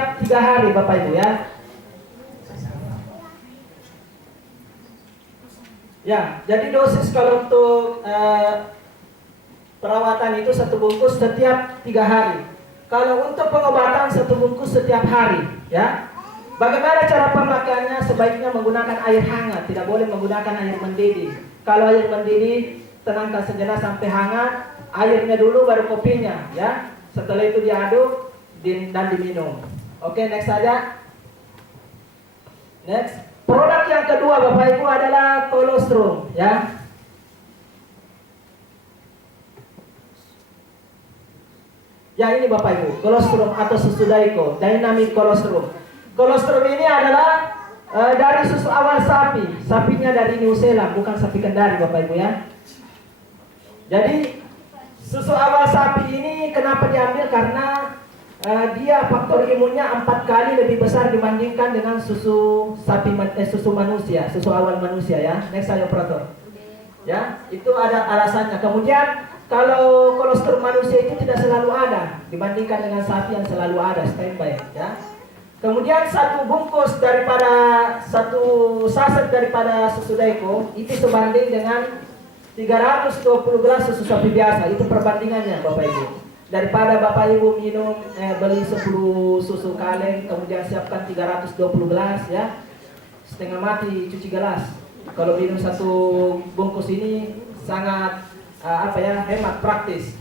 setiap 3 hari Bapak Ibu ya. Ya, jadi dosis kalau untuk perawatan itu 1 bungkus setiap 3 hari. Kalau untuk pengobatan 1 bungkus setiap hari ya. Bagaimana cara pemakaiannya? Sebaiknya menggunakan air hangat, tidak boleh menggunakan air mendidih. Kalau air mendidih, tenangkan sejenak sampai hangat, airnya dulu baru kopinya ya. Setelah itu diaduk dan diminum. Oke, next saja. Next. Produk yang kedua Bapak Ibu adalah kolostrum ya. Ya ini Bapak Ibu, kolostrum atau susu Daiko, dynamic kolostrum. Kolostrum ini adalah dari susu awal sapi. Sapinya dari New Zealand, bukan sapi Kendari Bapak Ibu ya. Jadi susu awal sapi ini kenapa diambil? Karena dia faktor imunnya 4 kali lebih besar dibandingkan dengan susu sapi susu manusia, susu awal manusia ya. Next saya operator. Ya, itu ada alasannya. Kemudian kalau kolostrum manusia itu tidak selalu ada dibandingkan dengan sapi yang selalu ada standby ya. Kemudian 1 bungkus daripada 1 saset daripada susu Daiko itu sebanding dengan 320 gelas susu sapi biasa. Itu perbandingannya Bapak Ibu. Daripada Bapak Ibu minum beli 10 susu kaleng kemudian siapkan 320 gelas ya. Setengah mati cuci gelas. Kalau minum 1 bungkus ini sangat hemat, praktis.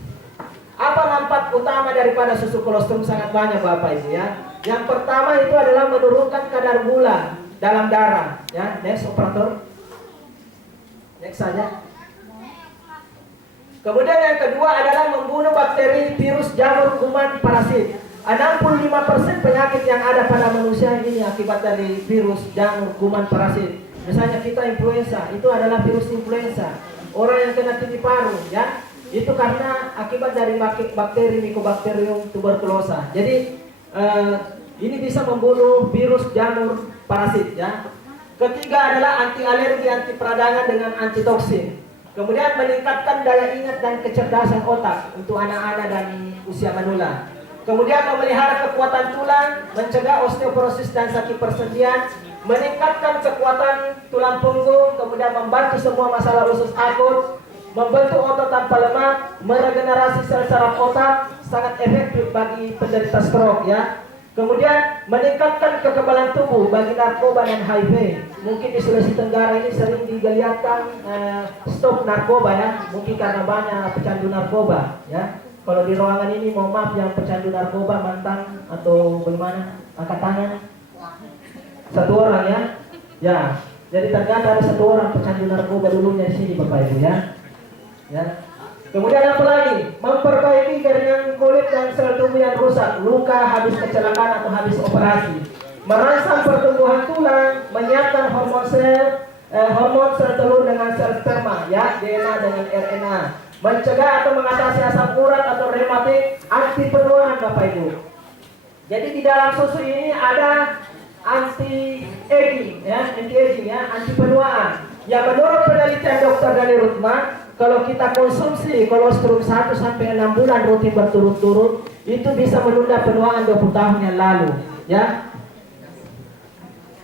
Apa manfaat utama daripada susu kolostrum? Sangat banyak Bapak Ibu ya. Yang pertama itu adalah menurunkan kadar gula dalam darah ya. Next operator. Next saja. Kemudian yang kedua adalah membunuh bakteri, virus, jamur, kuman, parasit. 65% penyakit yang ada pada manusia ini akibat dari virus, jamur, kuman, parasit. Misalnya kita influenza, itu adalah virus influenza. Orang yang kena TB paru ya, itu karena akibat dari bakteri Mycobacterium tuberculosis. Jadi ini bisa membunuh virus, jamur, parasit ya. Ketiga adalah anti alergi, anti peradangan dengan antitoksin. Kemudian meningkatkan daya ingat dan kecerdasan otak untuk anak-anak dan usia manula. Kemudian memelihara kekuatan tulang, mencegah osteoporosis dan sakit persendian, meningkatkan kekuatan tulang punggung, kemudian membantu semua masalah usus akut, membentuk otot tanpa lemak, meregenerasi sel saraf otak, sangat efektif bagi penderita stroke ya. Kemudian meningkatkan kekebalan tubuh bagi narkoba dan HIV. Mungkin di Sulawesi Tenggara ini sering digeliatkan stop narkoba ya, mungkin karena banyak pecandu narkoba ya. Kalau di ruangan ini mohon maaf yang pecandu narkoba mantan atau bagaimana, angkat tangan. 1 orang ya. Ya, jadi ternyata ada 1 orang pecandu narkoba dulunya di sini Bapak Ibu ya. Ya. Kemudian apa lagi? Memperbaiki jaringan kulit dan sel tubuh yang rusak, luka habis kecelakaan atau habis operasi. Merangsang pertumbuhan tulang, menyiapkan hormon sel telur dengan sel sperma, ya, DNA dengan RNA. Mencegah atau mengatasi asam urat atau rematik, anti penuaan Bapak Ibu. Jadi di dalam susu ini ada anti aging, ya, anti penuaan. Ya, menurut penelitian Dr. Gali Rutman, kalau kita konsumsi kolostrum 1 sampai 6 bulan rutin berturut-turut, itu bisa menunda penuaan 20 tahun yang lalu, ya.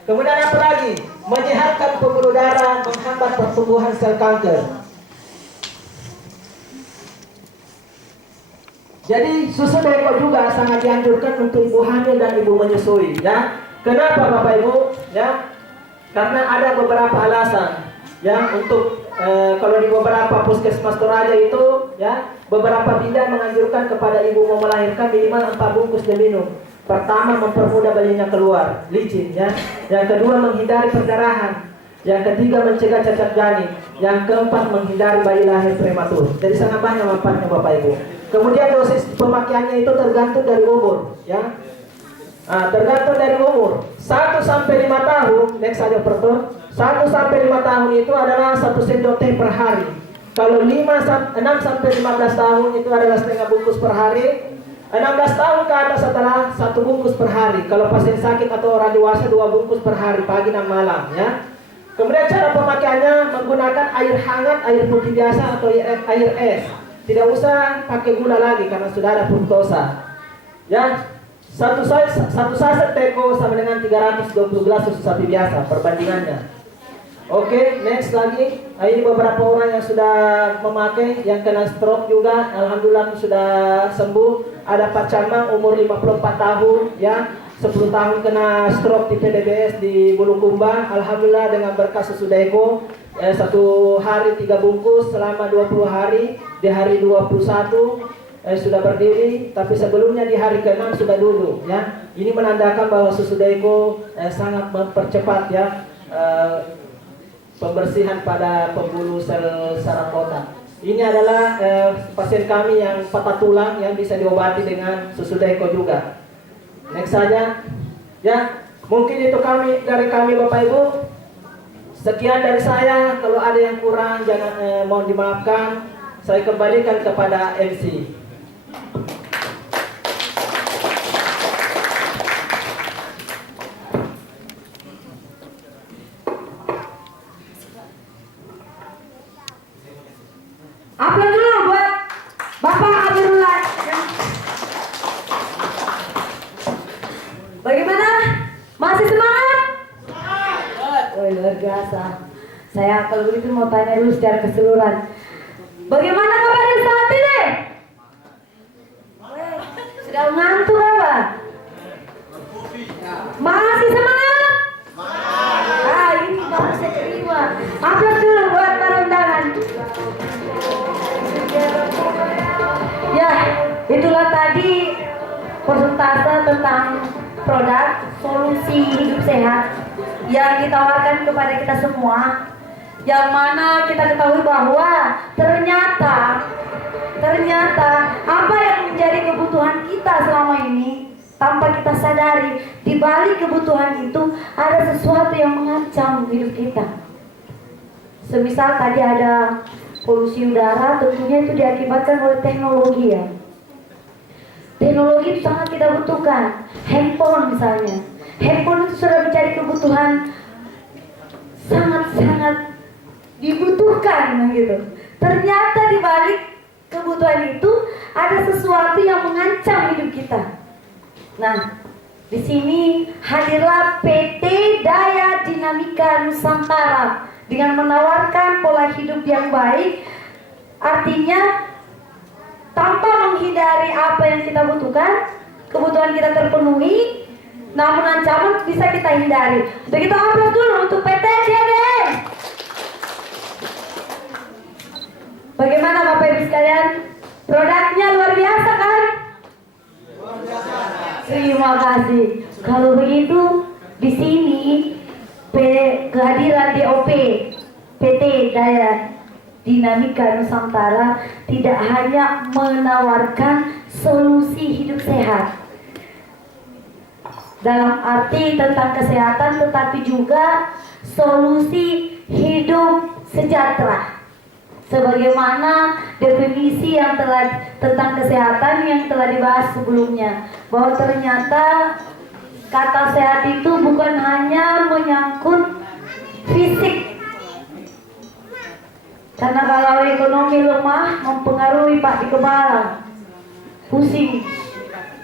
Kemudian apa lagi? Menyehatkan pembuluh darah, menghambat pertumbuhan sel kanker. Jadi susu Daiko juga sangat dianjurkan untuk ibu hamil dan ibu menyusui, ya. Kenapa Bapak Ibu? Ya, karena ada beberapa alasan, ya, untuk kalau di beberapa puskesmas Toraja itu, ya, beberapa bidan menganjurkan kepada ibu mau melahirkan minimal 4 bungkus diminum. Pertama, mempermudah bayinya keluar, licin, ya. Yang kedua, menghindari perdarahan. Yang ketiga, mencegah cacat janin. Yang keempat, menghindari bayi lahir prematur. Jadi sangat banyak manfaatnya Bapak Ibu. Kemudian dosis pemakaiannya itu tergantung dari umur, ya. Tergantung dari umur. 1 sampai 5 tahun, next saja pertol. 1 sampai 5 tahun itu adalah 1 sendok teh per hari. Kalau 6 sampai 15 tahun itu adalah setengah bungkus per hari. 16 tahun ke atas adalah 1 bungkus per hari. Kalau pasien sakit atau orang dewasa 2 bungkus per hari, pagi dan malam, ya. Kemudian cara pemakaiannya menggunakan air hangat, air putih biasa atau air es. Tidak usah pakai gula lagi karena sudah ada fruktosa. Ya. Satu saset teko sama dengan 320 gelas susu sapi biasa perbandingannya. Oke, next lagi. Ini beberapa orang yang sudah memakai, yang kena stroke juga, alhamdulillah sudah sembuh. Ada Pak Camang umur 54 tahun, ya, 10 tahun kena stroke di PDBS di Bulukumba. Alhamdulillah dengan berkah susu Deko, satu hari 3 bungkus selama 20 hari. Di hari 21 sudah berdiri, tapi sebelumnya di hari ke-6 sudah duduk, ya. Ini menandakan bahwa susu Deko sangat mempercepat, ya, pembersihan pada pembuluh sel saraf otak. Ini adalah pasien kami yang patah tulang yang bisa diobati dengan susu Deko juga. Next saja, ya. Mungkin itu dari kami Bapak Ibu. Sekian dari saya. Kalau ada yang kurang jangan mohon dimaafkan. Saya kembalikan kepada MC. Aplaus dulu buat Bapak Abdullah. Bagaimana? Masih semangat? Oh, luar biasa. Saya kalau begitu mau tanya dulu secara keseluruhan. Bagaimana kabarnya saat ini? Sudah ngantuk apa? Masih semangat? Ah, ini baru saya terima. Aplaus dulu buat para undangan. Ya, itulah tadi persentase tentang produk solusi hidup sehat yang ditawarkan kepada kita semua, yang mana kita ketahui bahwa ternyata apa yang menjadi kebutuhan kita selama ini tanpa kita sadari, di balik kebutuhan itu ada sesuatu yang mengancam hidup kita. Semisal tadi ada polusi udara, tentunya itu diakibatkan oleh teknologi, ya. Teknologi itu sangat kita butuhkan. Handphone misalnya, handphone itu sudah menjadi kebutuhan sangat-sangat dibutuhkan, gitu. Ternyata di balik kebutuhan itu ada sesuatu yang mengancam hidup kita. Nah, di sini hadirlah PT Daya Dinamika Nusantara dengan menawarkan pola hidup yang baik, artinya tanpa menghindari apa yang kita butuhkan, kebutuhan kita terpenuhi, namun ancaman bisa kita hindari. Untuk itu aplaus dulu untuk PT DD. Bagaimana Bapak Ibu sekalian? Produknya luar biasa kan? Luar biasa. Terima kasih. Kalau begitu di sini kehadiran DOP PT Daya Dinamika Nusantara tidak hanya menawarkan solusi hidup sehat dalam arti tentang kesehatan, tetapi juga solusi hidup sejahtera. Sebagaimana definisi yang tentang kesehatan yang telah dibahas sebelumnya, bahwa ternyata kata sehat itu bukan hanya menyangkut fisik. Karena kalau ekonomi lemah mempengaruhi Pak di kepala, pusing.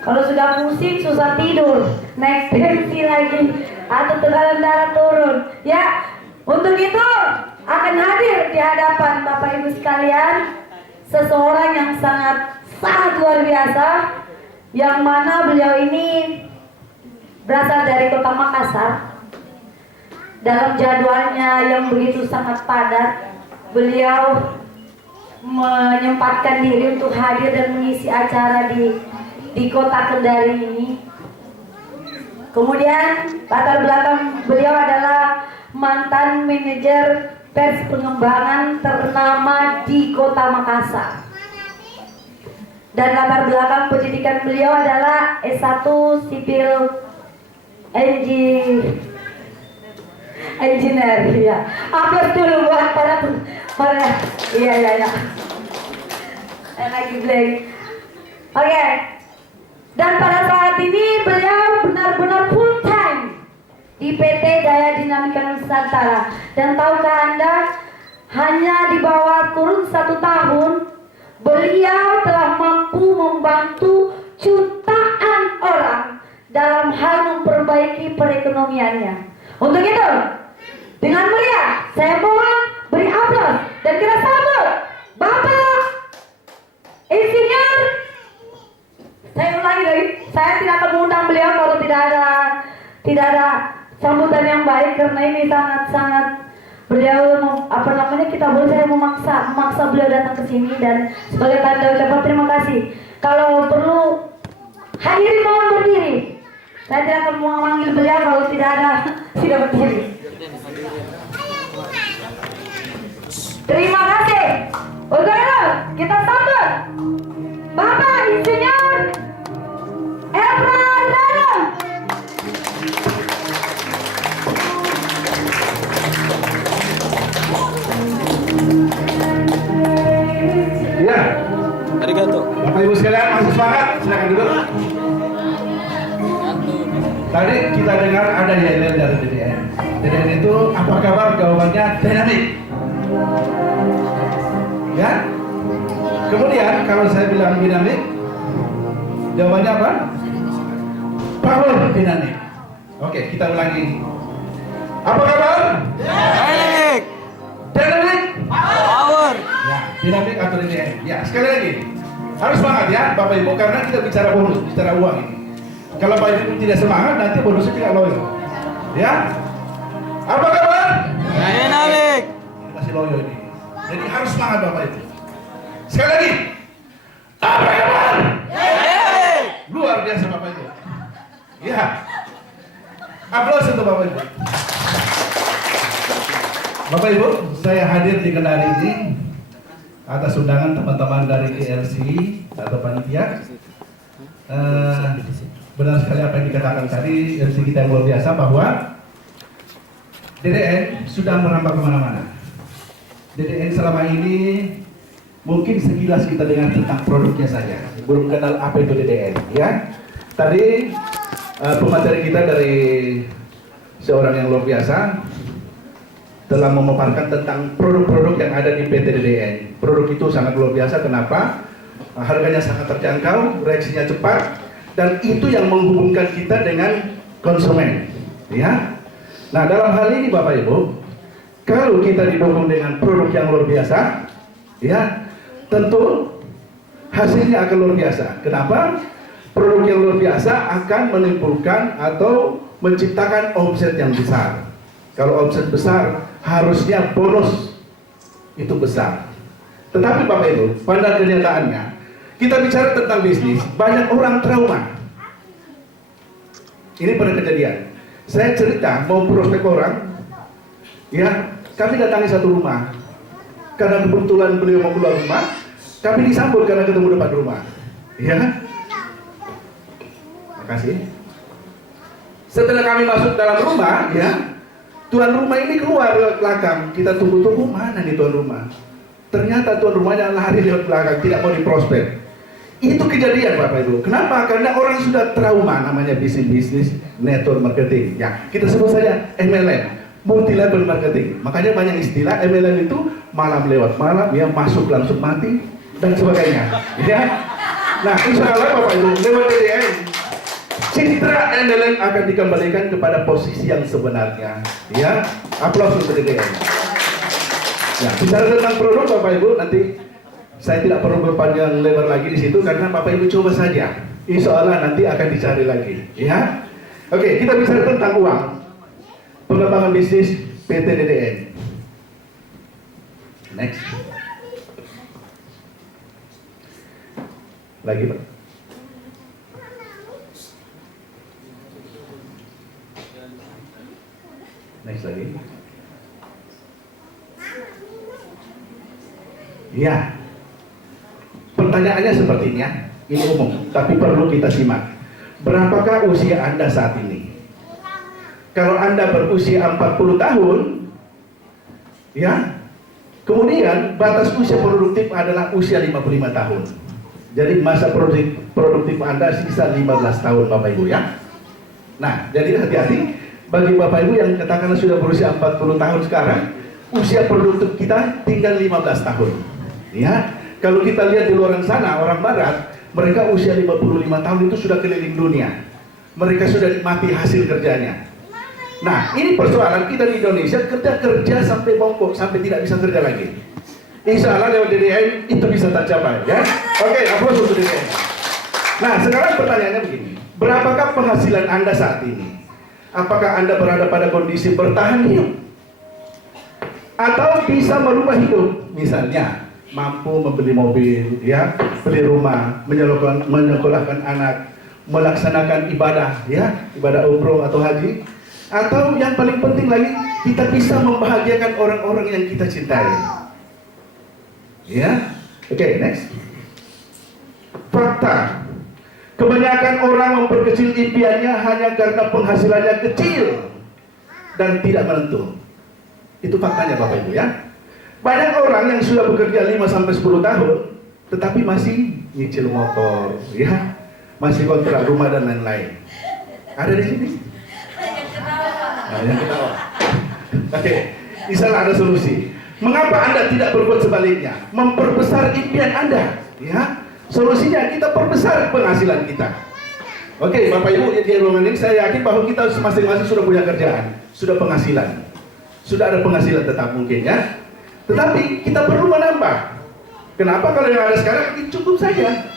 Kalau sudah pusing susah tidur, naik tensi lagi, atau tekanan darah turun. Ya, untuk itu akan hadir di hadapan Bapak Ibu sekalian seseorang yang sangat luar biasa, yang mana beliau ini berasal dari Kota Makassar. Dalam jadwalnya yang begitu sangat padat, beliau menyempatkan diri untuk hadir dan mengisi acara di Kota Kendari ini. Kemudian latar belakang beliau adalah mantan manajer pers pengembangan ternama di Kota Makassar. Dan latar belakang pendidikan beliau adalah S1 Civil Engineer, ya. Aplaus dulu buat para iya. Lagi blank. Oke. Dan pada saat ini beliau benar-benar full time di PT Daya Dinamika Nusantara. Dan tahukah Anda, hanya di bawah kurun 1 tahun, beliau telah mampu membantu jutaan orang dalam hal memperbaiki perekonomiannya. Untuk itu, dengan meriah, saya mohon beri aplaus dan kita sambut Bapak Insinyur. Saya ulangi lagi, saya tidak akan mengundang beliau kalau tidak ada sambutan yang baik, karena ini sangat beliau kita boleh memaksa beliau datang ke sini, dan sebagai tanda ucapan terima kasih. Kalau perlu hadirin mohon berdiri. Saya tidak akan memanggil beliau kalau tidak berdiri. Terima kasih. Untuk itu kita sambut Bapak Insinyur Efran Rano. Ya, Arigato. Bapak Ibu sekalian masih semangat, silakan duduk. Tadi kita dengar ada yel-yel dari DDN. DDN itu apa kabar? Jawabannya dinamik. Ya. Kemudian kalau saya bilang dinamik, jawabannya apa? Power dinamik. Oke, kita ulangi. Apa kabar? Dynamic. Dinamik. Power. Ya, dinamik atau DDN. Ya, sekali lagi. Harus semangat ya, Bapak Ibu, karena kita bicara bonus, bicara uang ini. Kalau Bapak Ibu tidak semangat, nanti bonusnya tidak loyo. Ya. Apa kabar? Dynamic. Ini masih loyo ini. Jadi harus semangat Bapak Ibu. Sekali lagi. Apa kabar? Dynamic. Luar biasa Bapak Ibu. Ya. Aplaus untuk Bapak Ibu. Bapak Ibu, saya hadir di Kendari ini atas undangan teman-teman dari GLC atau panitia. Benar sekali apa yang dikatakan tadi, GLC kita yang luar biasa, bahwa DDN sudah merambah kemana-mana. DDN selama ini mungkin sekilas kita dengar tentang produknya saja, belum kenal apa itu DDN. Ya, tadi pemateri kita dari seorang yang luar biasa telah memaparkan tentang produk-produk yang ada di PT DDN. Produk itu sangat luar biasa. Kenapa? Harganya sangat terjangkau, reaksinya cepat, dan itu yang menghubungkan kita dengan konsumen. Ya. Nah, dalam hal ini Bapak Ibu, kalau kita didukung dengan produk yang luar biasa, ya, tentu hasilnya akan luar biasa. Kenapa? Produk yang luar biasa akan menimbulkan atau menciptakan omset yang besar. Kalau omset besar, harusnya bonus itu besar. Tetapi Bapak Ibu, pada kenyataannya, kita bicara tentang bisnis, banyak orang trauma. Ini pernah kejadian. Saya cerita mau prospek orang, ya, kami datangi satu rumah. Karena kebetulan beliau mau keluar rumah, kami disambut karena ketemu depan rumah. Ya, makasih. Setelah kami masuk dalam rumah, ya, tuan rumah ini keluar lewat belakang. Kita tunggu-tunggu, mana nih tuan rumah? Ternyata tuan rumahnya lari lewat belakang, tidak mau diprospek. Itu kejadian Bapak Ibu. Kenapa? Karena orang sudah trauma, namanya bisnis network marketing. Ya, kita sebut saja MLM, multi level marketing. Makanya banyak istilah MLM itu malam lewat malam, ya, masuk langsung mati dan sebagainya. Ya. Nah, insya Allah Bapak Ibu, lewat DDN, citra MLM akan dikembalikan kepada posisi yang sebenarnya. Ya, aplaus untuk DDN. Ya, bicara tentang produk Bapak Ibu, nanti saya tidak perlu berpanjang lebar lagi di situ karena Bapak Ibu coba saja. Insya Allah nanti akan dicari lagi. Ya, oke, kita bicara tentang uang. Pengembangan bisnis PT DDN. Next. Lagi Pak. Next lagi. Ya. Pertanyaannya sepertinya, ini umum, tapi perlu kita simak. Berapakah usia Anda saat ini? Kalau Anda berusia 40 tahun, ya, kemudian batas usia produktif adalah usia 55 tahun. Jadi masa produktif Anda sisa 15 tahun Bapak Ibu, ya. Nah, jadi hati-hati bagi Bapak Ibu yang katakanlah sudah berusia 40 tahun sekarang, usia produktif kita tinggal 15 tahun. Ya, kalau kita lihat di luar sana, orang barat, mereka usia 55 tahun itu sudah keliling dunia. mereka sudah nikmati hasil kerjanya. Nah, ini persoalan kita di Indonesia, kita kerja sampai bongkok, sampai tidak bisa kerja lagi. Insya Allah lewat DDN itu bisa tercapai, ya. Oke, aplaus untuk DDN. Nah, sekarang pertanyaannya begini, berapakah penghasilan Anda saat ini? Apakah Anda berada pada kondisi bertahan hidup? Atau bisa merubah hidup? Misalnya, mampu membeli mobil, ya, beli rumah, menyekolahkan anak, melaksanakan ibadah, ya, ibadah umroh atau haji. Atau yang paling penting lagi, kita bisa membahagiakan orang-orang yang kita cintai. Ya, oke, next. Fakta, kebanyakan orang memperkecil impiannya hanya karena penghasilannya kecil dan tidak menentu. Itu faktanya Bapak Ibu, ya. Banyak orang yang sudah bekerja 5-10 tahun, tetapi masih nyicil motor, ya, masih kontrak rumah dan lain-lain. Ada di sini? Nah, yang ketawa. Oke, misalnya ada solusi. Mengapa Anda tidak berbuat sebaliknya? Memperbesar impian Anda, ya. Solusinya kita perbesar penghasilan kita. Oke, Bapak Ibu di ruangan ini, saya yakin bahwa kita masing-masing sudah punya kerjaan, sudah penghasilan, sudah ada penghasilan tetap mungkin, ya. Tetapi kita perlu menambah. Kenapa? Kalau yang ada sekarang ini cukup saja.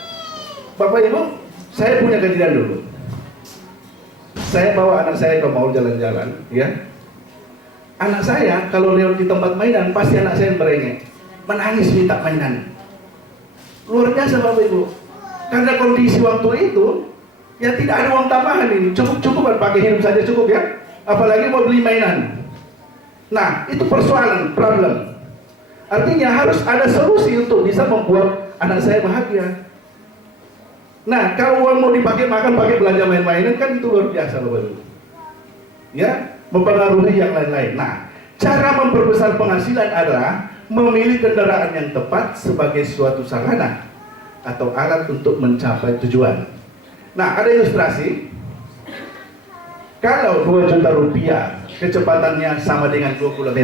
Bapak Ibu, saya punya kejadian dulu. Saya bawa anak saya ke mall jalan-jalan, ya. Anak saya kalau lewat di tempat mainan, pasti anak saya merengek, menangis minta mainan. Luar biasa Bapak Ibu. Karena kondisi waktu itu, ya tidak ada uang tambahan ini, cukup-cukupan pakai hidup saja cukup, ya. Apalagi mau beli mainan. Nah, itu persoalan, problem. Artinya harus ada solusi untuk bisa membuat anak saya bahagia. Nah, kalau uang mau dipakai makan, pakai belanja main-mainan, kan itu luar biasa Bapak Ibu. Ya, mempengaruhi yang lain-lain. Nah, cara memperbesar penghasilan adalah memilih kendaraan yang tepat sebagai suatu sarana atau alat untuk mencapai tujuan. Nah, ada ilustrasi. Kalau 2 juta rupiah kecepatannya sama dengan 2 km,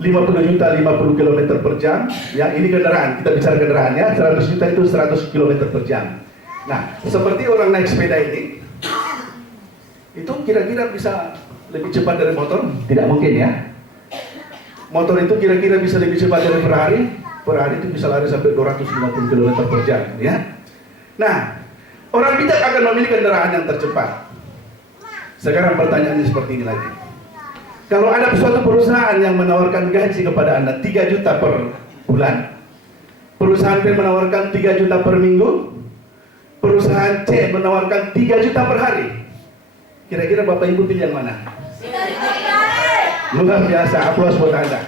50 juta 50 km per jam, ya ini kendaraan, kita bicara kendaraannya, 100 juta itu 100 km per jam. Nah, seperti orang naik sepeda ini, itu kira-kira bisa lebih cepat dari motor? Tidak mungkin, ya. Motor itu kira-kira bisa lebih cepat dari Ferrari itu bisa lari sampai 250 km per jam, ya. Nah, orang bijak akan memilih kendaraan yang tercepat. Sekarang pertanyaannya seperti ini lagi. Kalau ada suatu perusahaan yang menawarkan gaji kepada Anda 3 juta per bulan, perusahaan B menawarkan 3 juta per minggu, perusahaan C menawarkan 3 juta per hari, kira-kira Bapak Ibu pilih yang mana? Luar biasa, aplaus buat Anda.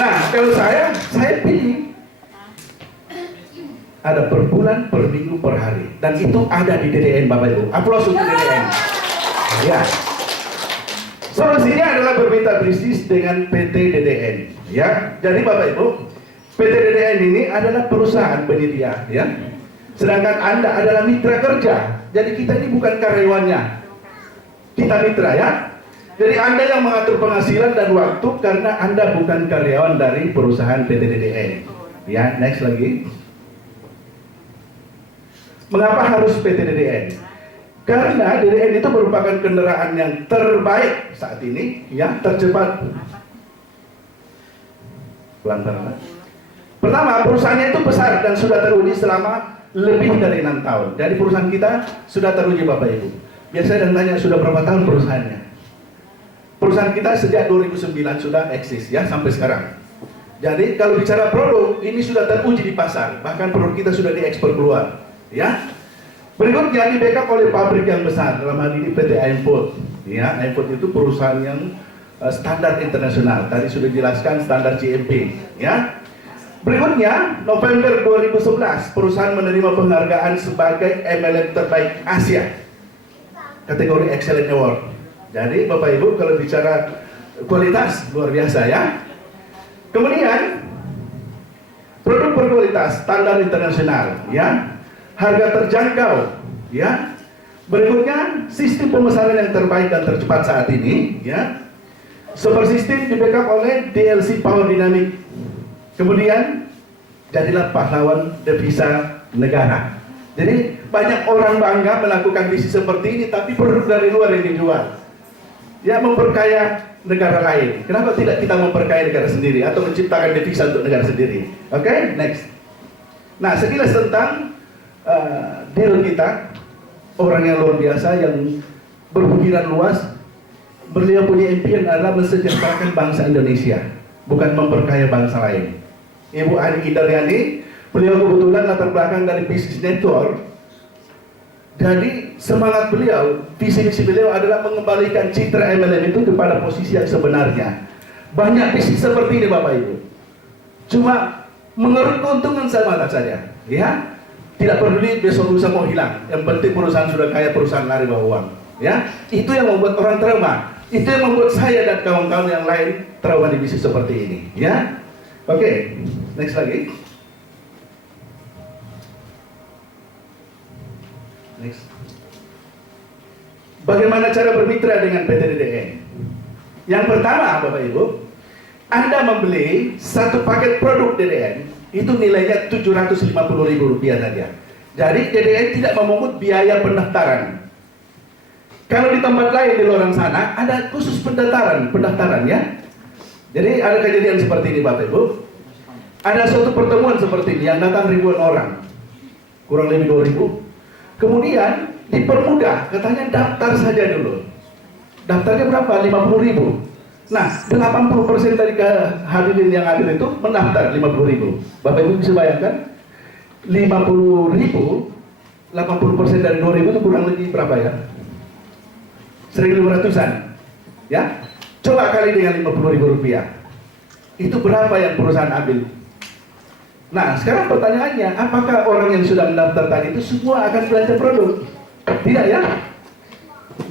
Nah, kalau saya pilih ada per bulan, per minggu, per hari, dan itu ada di DDN Bapak Ibu. Aplaus untuk DDN. Ya. Solusinya adalah bermitra bisnis dengan PT DDN, ya. Jadi Bapak Ibu, PT DDN ini adalah perusahaan penyedia, ya. Sedangkan Anda adalah mitra kerja. Jadi kita ini bukan karyawannya, kita mitra, ya. Jadi Anda yang mengatur penghasilan dan waktu karena Anda bukan karyawan dari perusahaan PT DDN. Ya, next lagi. Mengapa harus PT DDN? Karena DDN itu merupakan kendaraan yang terbaik saat ini, ya, tercepat. Pelan-pelan. Pertama, perusahaannya itu besar dan sudah teruji selama lebih dari 6 tahun. Jadi perusahaan kita sudah teruji Bapak Ibu. Biasanya dan tanya sudah berapa tahun perusahaannya? Perusahaan kita sejak 2009 sudah eksis, ya, sampai sekarang. Jadi kalau bicara produk, ini sudah teruji di pasar. Bahkan produk kita sudah diekspor keluar, ya. Berikutnya di backup oleh pabrik yang besar, dalam hal ini PT Aimfood. Ya, Aimfood itu perusahaan yang standar internasional. Tadi sudah dijelaskan standar GMP. Ya. Berikutnya November 2011 perusahaan menerima penghargaan sebagai MLM terbaik Asia, kategori Excellent Award. Jadi Bapak Ibu kalau bicara kualitas luar biasa, ya. Kemudian produk berkualitas standar internasional, ya. Harga terjangkau, ya. Berikutnya sistem pemesanan yang terbaik dan tercepat saat ini, ya. Super sistem di backup oleh DLC Power Dynamic. Kemudian jadilah pahlawan devisa negara. Jadi banyak orang bangga melakukan bisnis seperti ini, tapi produk dari luar yang dijual. Ya, memperkaya negara lain. Kenapa tidak kita memperkaya negara sendiri atau menciptakan devisa untuk negara sendiri? Oke, next. Nah, sekilas tentang deal kita, orang yang luar biasa yang berpikiran luas. Beliau punya impian adalah mensejahterakan bangsa Indonesia, bukan memperkaya bangsa lain. Ibu Ani Indaryani, beliau kebetulan latar belakang dari bisnis network. Jadi semangat beliau, visi misi beliau adalah mengembalikan citra MLM itu kepada posisi yang sebenarnya. Banyak bisnis seperti ini Bapak Ibu, cuma mengeruk keuntungan semata saja, ya. Tidak peduli besok lusa mau hilang, yang penting perusahaan sudah kaya, perusahaan lari bawa uang, ya. Itu yang membuat orang trauma. Itu yang membuat saya dan kawan-kawan yang lain trauma di bisnis seperti ini, ya. Oke, next lagi. Next. Bagaimana cara bermitra dengan PT DDN? Yang pertama, Bapak Ibu, Anda membeli satu paket produk DDN, itu nilainya Rp750.000 saja. Jadi DDN tidak memungut biaya pendaftaran. Kalau di tempat lain di luar sana ada khusus pendaftaran ya. Jadi ada kejadian seperti ini Bapak Ibu. Ada suatu pertemuan seperti ini yang datang ribuan orang, kurang lebih 2.000. Kemudian dipermudah, katanya daftar saja dulu. Daftarnya berapa? 50.000. Nah, 80% dari hadirin yang hadir itu mendaftar 50.000. Bapak Ibu bisa bayangkan? 50.000, 80% dari 2.000 itu kurang lebih berapa ya? 1.500-an. Ya? Coba kali dengan Rp50.000. Itu berapa yang perusahaan ambil? Nah, sekarang pertanyaannya, apakah orang yang sudah mendaftar tadi itu semua akan belanja produk? Tidak ya?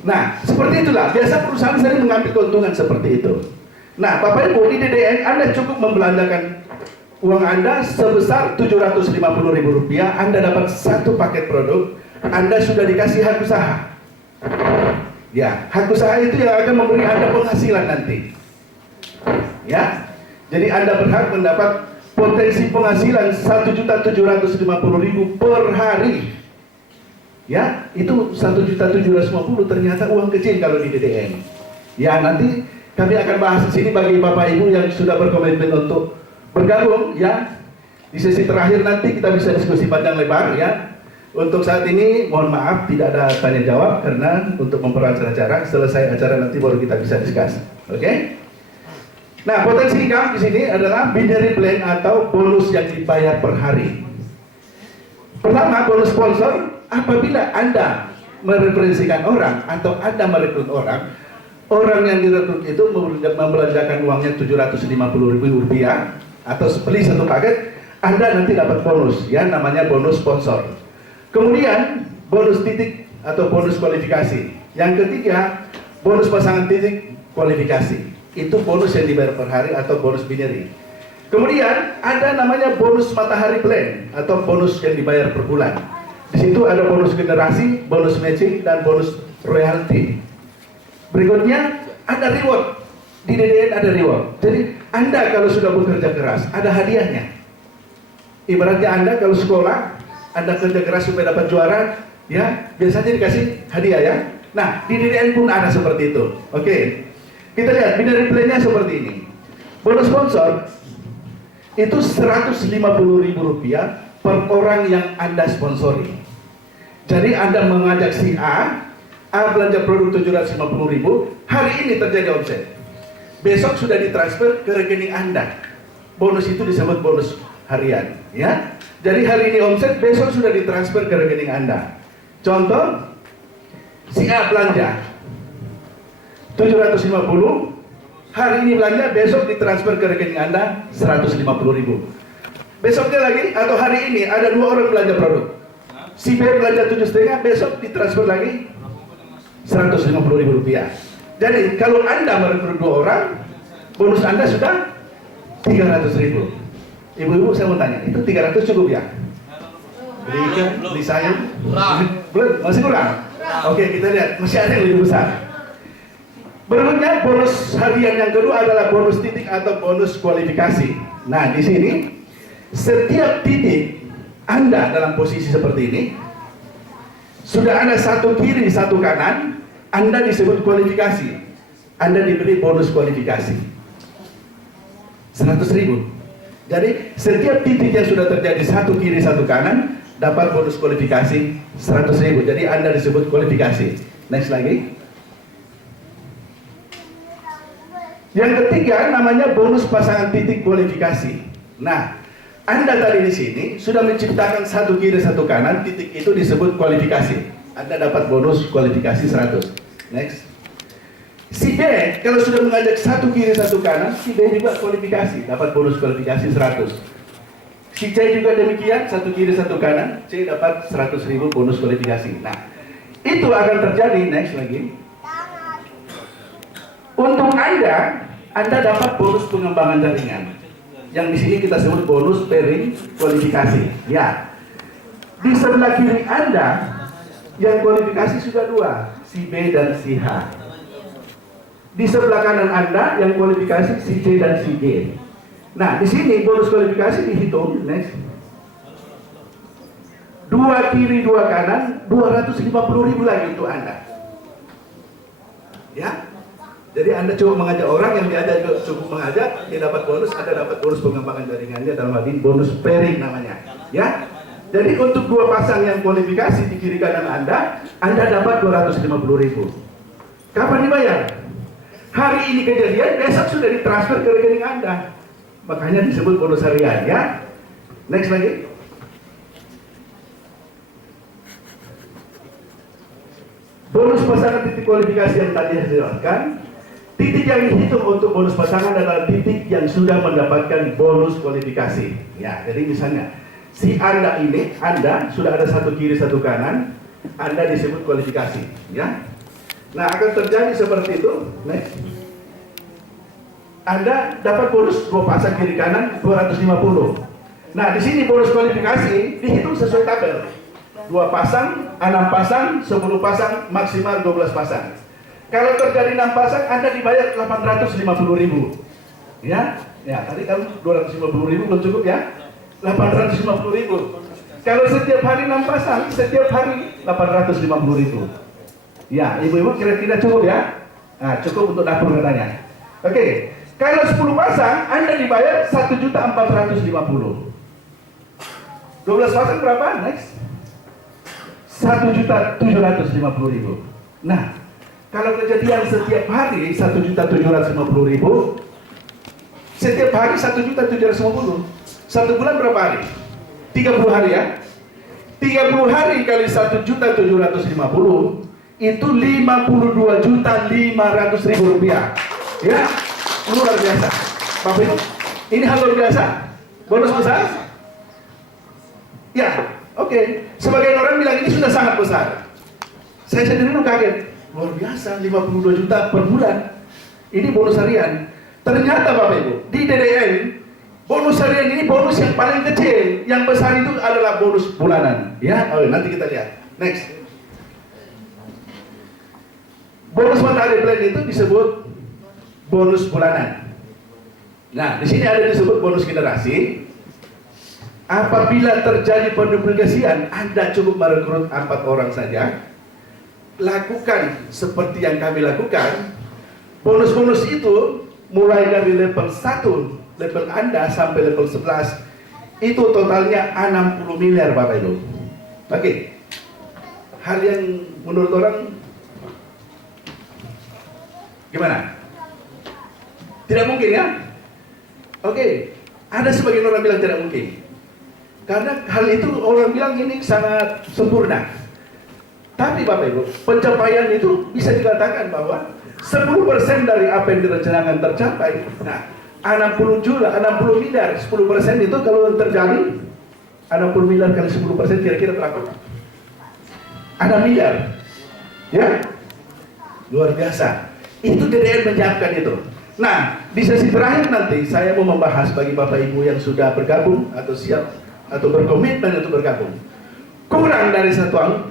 Nah, seperti itulah. Biasa perusahaan sering mengambil keuntungan seperti itu. Nah, Bapak Ibu, di DDN Anda cukup membelanjakan uang Anda sebesar Rp750.000. Anda dapat satu paket produk, Anda sudah dikasih hak usaha. Ya, hak usaha itu yang akan memberi Anda penghasilan nanti. Ya, jadi Anda berhak mendapat potensi penghasilan Rp1.750.000 per hari. Ya, itu 1.750.000 ternyata uang kecil kalau di DDN. Ya, nanti kami akan bahas di sini bagi Bapak Ibu yang sudah berkomitmen untuk bergabung. Ya, di sesi terakhir nanti kita bisa diskusi panjang lebar. Ya, untuk saat ini mohon maaf tidak ada tanya jawab karena untuk memperlancar acara. Selesai acara nanti baru kita bisa diskus. Oke? Nah, potensi income di sini adalah binary plan atau bonus yang dibayar per hari. Pertama, bonus sponsor. Apabila Anda mereferensikan orang atau Anda merekrut orang, orang yang direkrut itu membelanjakan uangnya Rp750.000 atau beli satu paket, Anda nanti dapat bonus, ya namanya bonus sponsor. Kemudian bonus titik atau bonus kualifikasi. Yang ketiga, bonus pasangan titik kualifikasi. Itu bonus yang dibayar per hari atau bonus binary. Kemudian ada namanya bonus matahari plan atau bonus yang dibayar per bulan. Di situ ada bonus generasi, bonus matching, dan bonus royalty. Berikutnya ada reward. Di DDN ada reward. Jadi Anda kalau sudah bekerja keras, ada hadiahnya. Ibaratnya Anda kalau sekolah, Anda kerja keras supaya dapat juara, ya biasanya dikasih hadiah ya. Nah, di DDN pun ada seperti itu. Oke. Kita lihat binary plan-nya seperti ini. Bonus sponsor itu Rp150.000 per orang yang Anda sponsori. Jadi Anda mengajak si A belanja produk Rp750.000, hari ini terjadi omset. Besok sudah ditransfer ke rekening Anda. Bonus itu disebut bonus harian, ya. Jadi hari ini omset, besok sudah ditransfer ke rekening Anda. Contoh, si A belanja Rp750, hari ini belanja, besok ditransfer ke rekening Anda Rp150.000. Besoknya lagi atau hari ini ada 2 orang belanja produk. Si B belanja 7,5, besok ditransfer lagi Rp150.000. Jadi kalau Anda merekrut 2 orang, bonus Anda sudah Rp300.000. Ibu-ibu saya mau tanya, itu 300 cukup ya? Beli ikan, beli sayur? Belum, masih kurang? Oke, kita lihat, masih ada yang lebih besar. Berikutnya bonus hadiah yang kedua adalah bonus titik atau bonus kualifikasi. Nah, di sini setiap titik Anda dalam posisi seperti ini, sudah ada satu kiri, satu kanan, Anda disebut kualifikasi. Anda diberi bonus kualifikasi 100.000. Jadi setiap titik yang sudah terjadi satu kiri, satu kanan, dapat bonus kualifikasi 100.000. Jadi Anda disebut kualifikasi. Next lagi. Yang ketiga namanya bonus pasangan titik kualifikasi. Nah, Anda tadi di sini sudah menciptakan satu kiri satu kanan, titik itu disebut kualifikasi. Anda dapat bonus kualifikasi 100. Next. Si B kalau sudah mengajak satu kiri satu kanan, si B juga kualifikasi, dapat bonus kualifikasi 100. Si C juga demikian, satu kiri satu kanan, C dapat 100.000 bonus kualifikasi. Nah, itu akan terjadi. Next lagi. Untuk Anda dapat bonus pengembangan jaringan. Yang di sini kita sebut bonus pairing kualifikasi. Ya. Di sebelah kiri Anda yang kualifikasi sudah dua, si B dan si H. Di sebelah kanan Anda yang kualifikasi si C dan si G. Nah, di sini bonus kualifikasi dihitung. Next. Dua kiri, dua kanan, 250.000 lagi untuk Anda. Ya. Jadi Anda cukup mengajak orang, yang diajak juga cukup mengajak, dia dapat bonus, Anda dapat bonus pengembangan jaringannya, dalam hal ini bonus pairing namanya. Ya. Jadi untuk dua pasang yang kualifikasi di kiri kanan Anda dapat 250.000. Kapan dibayar? Hari ini kejadian, besok sudah ditransfer ke rekening Anda. Makanya disebut bonus harian, ya. Next lagi. Bonus pasangan titik kualifikasi yang tadi saya jelaskan. Titik yang dihitung untuk bonus pasangan adalah titik yang sudah mendapatkan bonus kualifikasi. Ya, jadi misalnya si Anda ini, Anda sudah ada satu kiri satu kanan, Anda disebut kualifikasi. Ya. Nah, akan terjadi seperti itu. Next. Anda dapat bonus dua pasang kiri kanan 250. Nah, di sini bonus kualifikasi dihitung sesuai tabel. 2 pasang, 6 pasang, 10 pasang, maksimal 12 pasang. Kalau terjadi 6 pasang, Anda dibayar 850.000. Ya, ya. Tadi kalau 250.000 belum cukup ya? 850.000. Kalau setiap hari 6 pasang, setiap hari 850.000. Ya, ibu-ibu kira-kira cukup ya? Nah, cukup untuk dapur katanya. Oke, kalau 10 pasang, Anda dibayar 1.450.000. 12 pasang berapa? Next. 1.750.000. Nah, kalau kejadian setiap hari 1.750.000, setiap hari 1.750.000. Satu bulan berapa hari? 30 hari ya. 30 hari kali 1.750.000 itu 52.500.000 rupiah. Ya, luar biasa. Bapak Ibu, ini hal luar biasa. Bonus besar. Ya, oke. Sebagian orang bilang ini sudah sangat besar. Saya sendiri kaget. Luar biasa, 52 juta per bulan. Ini bonus harian. Ternyata Bapak Ibu, di DDN bonus harian ini bonus yang paling kecil. Yang besar itu adalah bonus bulanan. Ya, nanti kita lihat. Next. Bonus matahari plan itu disebut bonus bulanan. Nah, di sini ada disebut bonus generasi. Apabila terjadi penduplikasian, Anda cukup merekrut 4 orang saja. Lakukan seperti yang kami lakukan. Bonus-bonus itu mulai dari level 1, level Anda sampai level 11, itu totalnya 60 miliar Bapak Ibu. Oke. Hal yang menurut orang gimana? Tidak mungkin ya? Oke. Ada sebagian orang bilang tidak mungkin. Karena hal itu orang bilang ini sangat sempurna. Tapi Bapak Ibu, pencapaian itu bisa dikatakan bahwa 10% dari apa yang direncanakan tercapai. Nah, 60 miliar, 10% itu kalau terjadi 60 miliar kali 10% kira-kira berapa? Ada miliar. Ya? Luar biasa. Itu DDN menyiapkan itu. Nah, di sesi terakhir nanti saya mau membahas bagi Bapak Ibu yang sudah bergabung atau siap atau berkomitmen untuk bergabung. Kurang dari 1 tahun,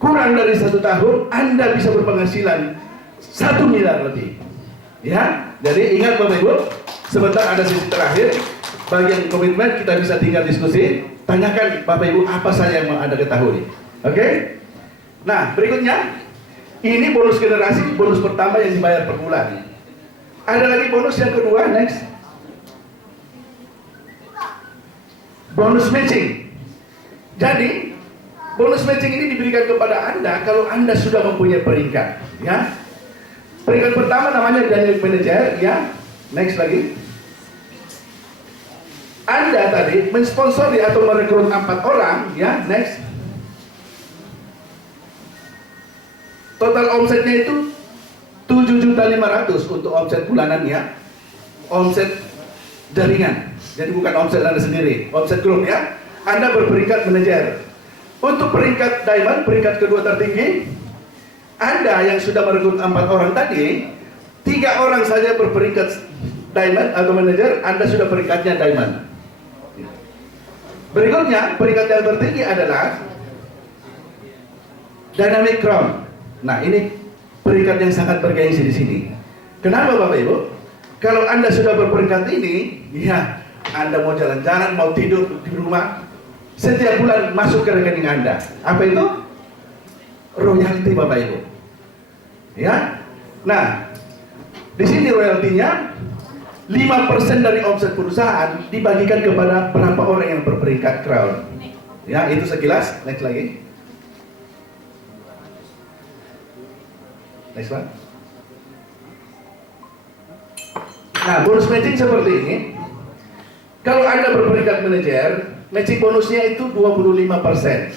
kurang dari 1 tahun, Anda bisa berpenghasilan 1 miliar lebih. Ya, jadi ingat Bapak Ibu, sebentar ada sesi terakhir. Bagian komitmen kita bisa tinggal diskusi. Tanyakan Bapak Ibu apa saja yang mau Anda ketahui. Oke? Nah, berikutnya, ini bonus generasi, bonus pertama yang dibayar per bulan. Ada lagi bonus yang kedua, next. Bonus matching. Jadi, bonus matching ini diberikan kepada Anda kalau Anda sudah mempunyai peringkat, ya. Peringkat pertama namanya Dynamic Manager, ya. Next lagi. Anda tadi mensponsori atau merekrut 4 orang, ya. Next. Total omsetnya itu 7.500.000 untuk omset bulanan, ya. Omset jaringan. Jadi bukan omset Anda sendiri, omset grup, ya. Anda berperingkat manajer. Untuk peringkat diamond, peringkat kedua tertinggi, Anda yang sudah merekrut 4 orang tadi, 3 orang saja berperingkat diamond atau manajer, Anda sudah peringkatnya diamond. Berikutnya, peringkat yang tertinggi adalah Dynamic Crown. Nah, ini peringkat yang sangat bergengsi di sini. Kenapa Bapak Ibu? Kalau Anda sudah berperingkat ini, ya, Anda mau jalan-jalan, mau tidur di rumah, setiap bulan masuk ke rekening Anda. Apa itu? Royalti Bapak Ibu. Ya. Nah, di sini royaltinya 5% dari omset perusahaan dibagikan kepada berapa orang yang berperingkat crown. Ya, itu sekilas. Next lagi. Next one. Nah, bonus matching seperti ini. Kalau Anda berperingkat manajer, matching bonusnya itu 25%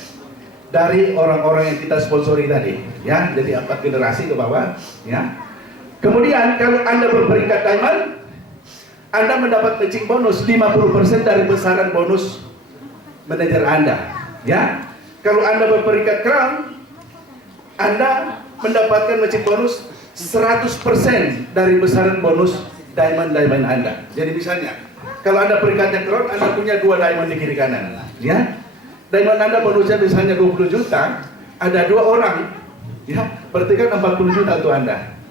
dari orang-orang yang kita sponsori tadi, ya. Jadi 4 generasi ke bawah, ya. Kemudian kalau Anda berperingkat diamond, Anda mendapat matching bonus 50% dari besaran bonus manajer Anda, ya. Kalau Anda berperingkat crown, Anda mendapatkan matching bonus 100% dari besaran bonus diamond Anda. Jadi misalnya, kalau Anda peringkatnya crown, Anda punya 2 diamond di kiri kanan, ya. Diamond Anda bonusnya misalnya 20 juta, ada 2 orang, ya, berarti kan 40 juta untuk Anda,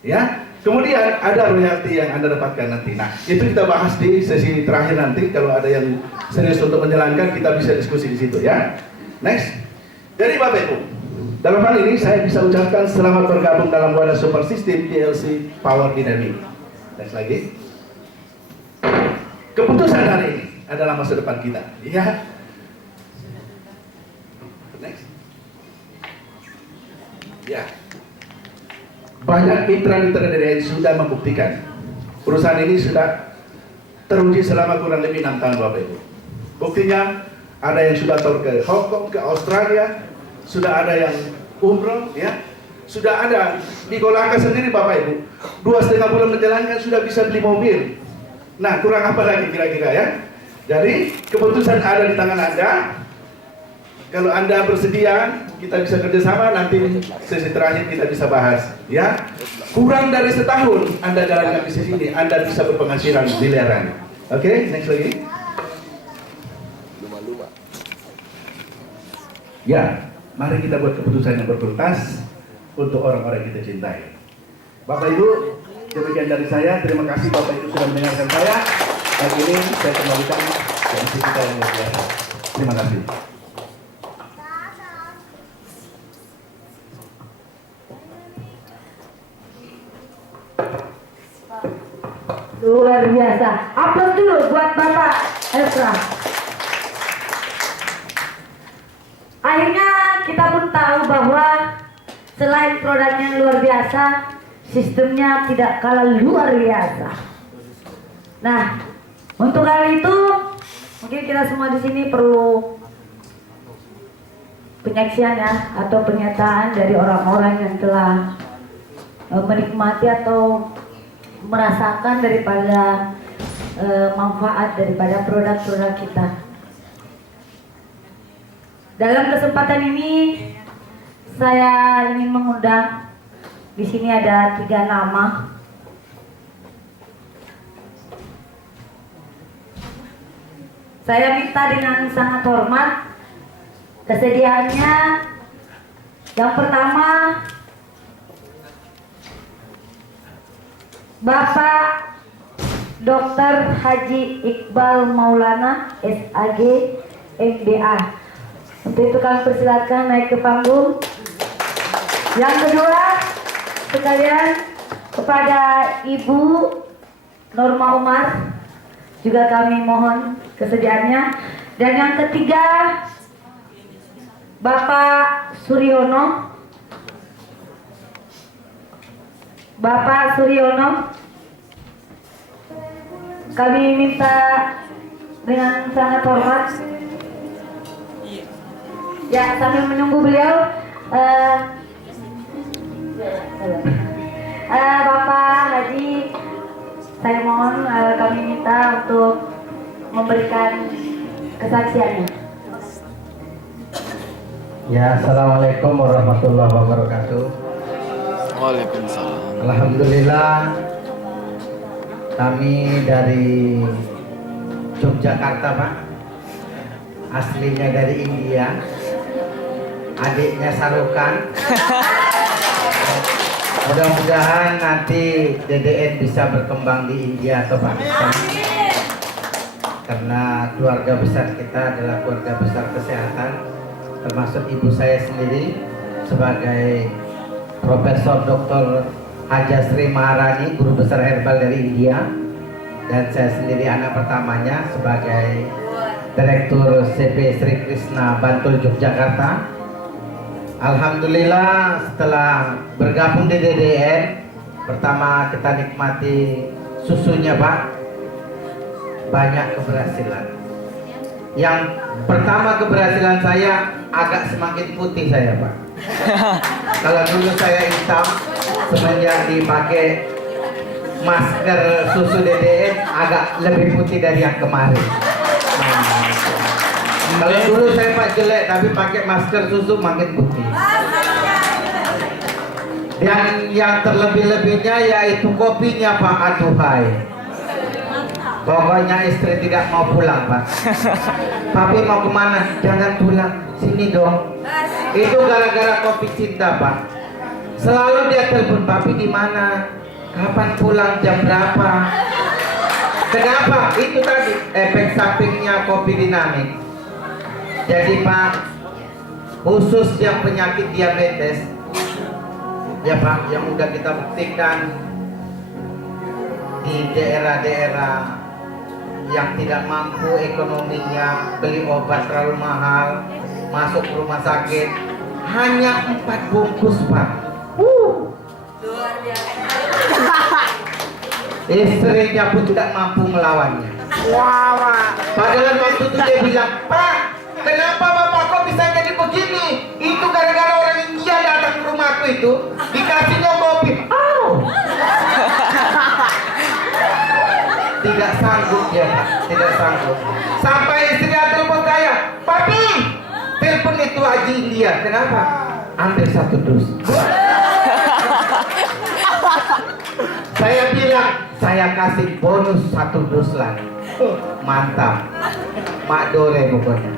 ya. Kemudian ada royalti yang Anda dapatkan nanti. Nah, itu kita bahas di sesi terakhir nanti. Kalau ada yang serius untuk menjalankan, kita bisa diskusi di situ, ya. Next. Jadi Bapak Ibu, dalam hal ini saya bisa ucapkan selamat bergabung dalam Buana Super System PLC Power Dynamic. Next lagi. Keputusan hari ini adalah masa depan kita, ya. Next. Ya. Banyak mitra-mitra DDN sudah membuktikan perusahaan ini sudah teruji selama kurang lebih 6 tahun Bapak Ibu. Buktinya ada yang sudah tur ke Hong Kong, ke Australia, sudah ada yang umroh, ya. Sudah ada di Golaka sendiri Bapak Ibu, 2,5 bulan menjalankan sudah bisa beli mobil. Nah, kurang apa lagi kira-kira, ya. Jadi keputusan ada di tangan Anda. Kalau Anda bersedia, kita bisa kerjasama. Nanti sesi terakhir kita bisa bahas, ya. Kurang dari setahun Anda jalankan bisnis ini, Anda bisa berpenghasilan miliaran. Oke, next lagi. Ya, mari kita buat keputusan yang bertuntas untuk orang-orang yang kita cintai. Bapak Ibu, demikian dari saya. Terima kasih Bapak Ibu sudah mendengarkan saya. Pagi ini saya kembalikan dari kita yang luar biasa. Terima kasih. Luar biasa. Aplaus dulu buat Bapak Ezra. Akhirnya kita pun tahu bahwa selain produknya luar biasa, sistemnya tidak kalah luar biasa. Nah, untuk hal itu mungkin kita semua di sini perlu penyaksian, ya, atau pernyataan dari orang-orang yang telah menikmati atau merasakan daripada manfaat daripada produk-produk kita. Dalam kesempatan ini saya ingin mengundang, di sini ada 3 nama. Saya minta dengan sangat hormat kesediaannya. Yang pertama, Bapak Dr. Haji Iqbal Maulana, SAG, MBA. Untuk itu kami persilakan naik ke panggung. Yang kedua, sekalian kepada Ibu Norma Umar juga kami mohon kesediaannya. Dan yang ketiga, Bapak Suryono. Bapak Suryono, kami minta dengan sangat hormat. Ya, sambil menunggu beliau, Bapak Haji, saya mohon kami minta untuk memberikan kesaksiannya. Ya, assalamualaikum warahmatullahi wabarakatuh. Waalaikumsalam. Alhamdulillah, kami dari Yogyakarta, Pak. Aslinya dari India. Adiknya Sarukan. Mudah-mudahan nanti DDN bisa berkembang di India atau Pakistan. Karena keluarga besar kita adalah keluarga besar kesehatan, termasuk ibu saya sendiri sebagai Profesor Dr. Haja Sri Maharani, guru besar herbal dari India, dan saya sendiri anak pertamanya sebagai Direktur CP Sri Krishna Bantul Yogyakarta. Alhamdulillah, setelah bergabung di DDN, pertama kita nikmati susunya, Pak. Banyak keberhasilan. Yang pertama keberhasilan saya agak semakin putih saya, Pak. Kalau dulu saya hitam, semenjak dipakai masker susu DDN agak lebih putih dari yang kemarin. Kalau dulu saya Pak jelek, tapi pakai masker susu makin putih. Yang terlebih-lebihnya yaitu kopinya, Pak. Aduhai. Pokoknya istri tidak mau pulang, Pak. Papi mau kemana? Jangan pulang, sini dong. Itu gara-gara kopi cinta, Pak. Selalu dia telepon, Papi di mana? Kapan pulang? Jam berapa? Kenapa? Itu tadi efek sampingnya kopi dinamik. Jadi Pak, khusus yang penyakit diabetes, ya Pak, yang udah kita buktikan di daerah-daerah yang tidak mampu ekonominya, beli obat terlalu mahal, masuk ke rumah sakit, hanya 4 bungkus, Pak. Luar biasa. Istrinya pun tidak mampu melawannya. Padahal waktu itu dia bilang, Pak, kenapa bapak kok bisa jadi begini? Itu gara-gara orang India datang ke rumahku itu, dikasihnya kopi. Tidak sanggup ya, Pak. Tidak sanggup. Sampai istrinya telepon saya, Papi, telepon itu Haji India. Kenapa? Ambil 1 dus. Saya bilang, saya kasih bonus 1 dus lagi. Mantap. Mak Dore pokoknya.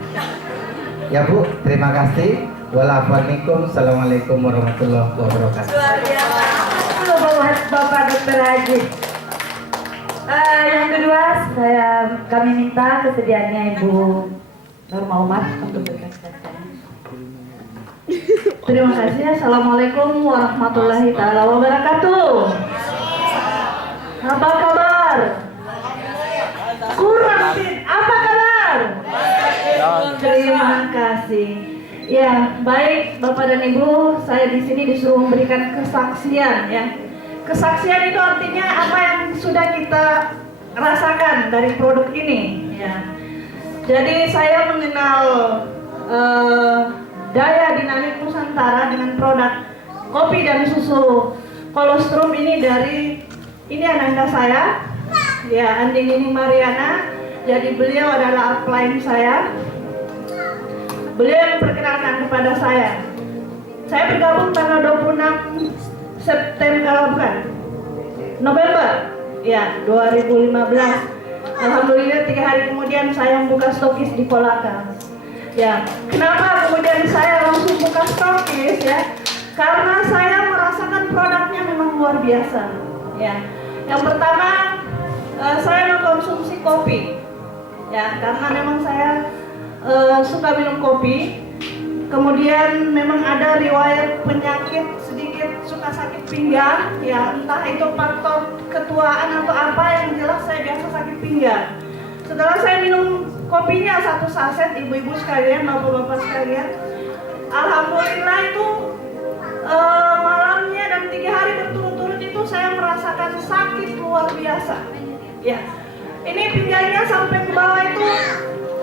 Ya Bu, terima kasih. Wassalamualaikum warahmatullahi wabarakatuh. Luar biasa. Bapak Dr. Haji. Yang kedua, kami minta kesediaannya Ibu Norma Umar untuk berkesaksian. Terima kasih. Assalamualaikum warahmatullahi taala wabarakatuh. Apa kabar? Kurang sih. Apa kabar? Terima kasih. Ya, baik Bapak dan Ibu, saya di sini disuruh memberikan kesaksian ya. Kesaksian itu artinya apa yang sudah kita rasakan dari produk ini ya. Jadi saya mengenal Daya Dinamik Nusantara dengan produk kopi dan susu kolostrum ini dari ananda saya ya, Andini Mariana. Jadi beliau adalah upline saya. Beliau yang memperkenalkan kepada saya. Saya bergabung tanggal 26 November ya 2015. Alhamdulillah 3 hari kemudian saya membuka stokis di Polaka. Ya, kenapa kemudian saya langsung buka stokis ya? Karena saya merasakan produknya memang luar biasa. Ya, yang pertama saya mengkonsumsi kopi. Ya, karena memang saya suka minum kopi. Kemudian memang ada riwayat penyakit sedikit suka sakit pinggang, ya entah itu faktor ketuaan atau apa, yang jelas saya biasa sakit pinggang. Setelah saya minum kopinya 1 saset, ibu-ibu sekalian, bapak-bapak sekalian, alhamdulillah itu malamnya dan 3 hari berturut-turut itu saya merasakan sakit luar biasa. Ya, ini pinggangnya sampai ke bawah itu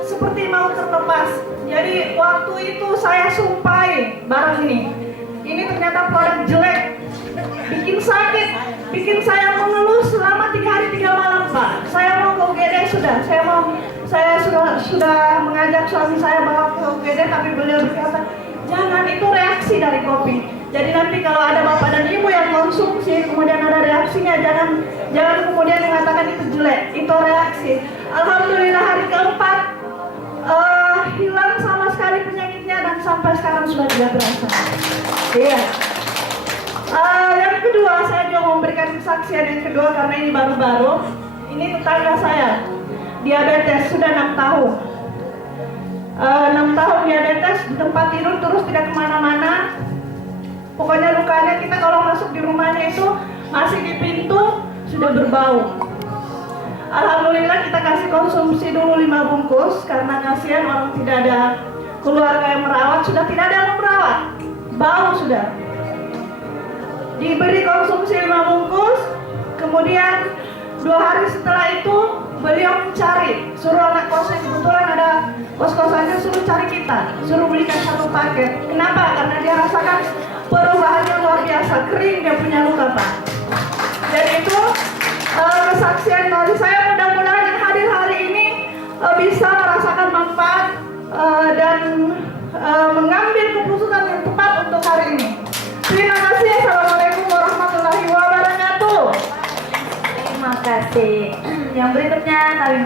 seperti mau terlepas. Jadi waktu itu saya sumpahi barang ini ternyata produk jelek, bikin sakit, bikin saya mengeluh selama 3 hari 3 malam, Pak. Saya mau ke UGD saya sudah mengajak suami saya bawa ke UGD, tapi beliau berkata, jangan, itu reaksi dari kopi. Jadi nanti kalau ada bapak dan ibu yang konsumsi kemudian ada reaksinya, jangan kemudian mengatakan itu jelek, itu reaksi. Alhamdulillah hari keempat hilang sama sekali penyakitnya dan sampai sekarang sudah tidak terasa. Iya. Yang kedua, saya juga memberikan kesaksian yang kedua karena ini baru-baru. Ini tetangga saya, diabetes sudah 6 tahun. 6 tahun diabetes, di tempat tidur terus tidak kemana-mana. Pokoknya lukanya kita kalau masuk di rumahnya itu masih di pintu sudah berbau. Alhamdulillah kita kasih konsumsi dulu 5 bungkus karena kasihan orang tidak ada keluarga yang merawat, sudah tidak ada yang merawat, bau sudah. Diberi konsumsi 5 bungkus, kemudian 2 hari setelah itu beliau mencari, suruh anak kosnya, kebetulan ada kos-kosannya, suruh cari kita, suruh belikan 1 paket. Kenapa? Karena dia rasakan perubahannya luar biasa, kering dia punya luka, Pak. Jadi itu kesaksian dari saya, mudah-mudahan yang hadir hari ini bisa merasakan manfaat dan mengambil keputusan yang tepat untuk hari ini. Terima kasih. Assalamualaikum warahmatullahi wabarakatuh. Terima kasih. Yang berikutnya kami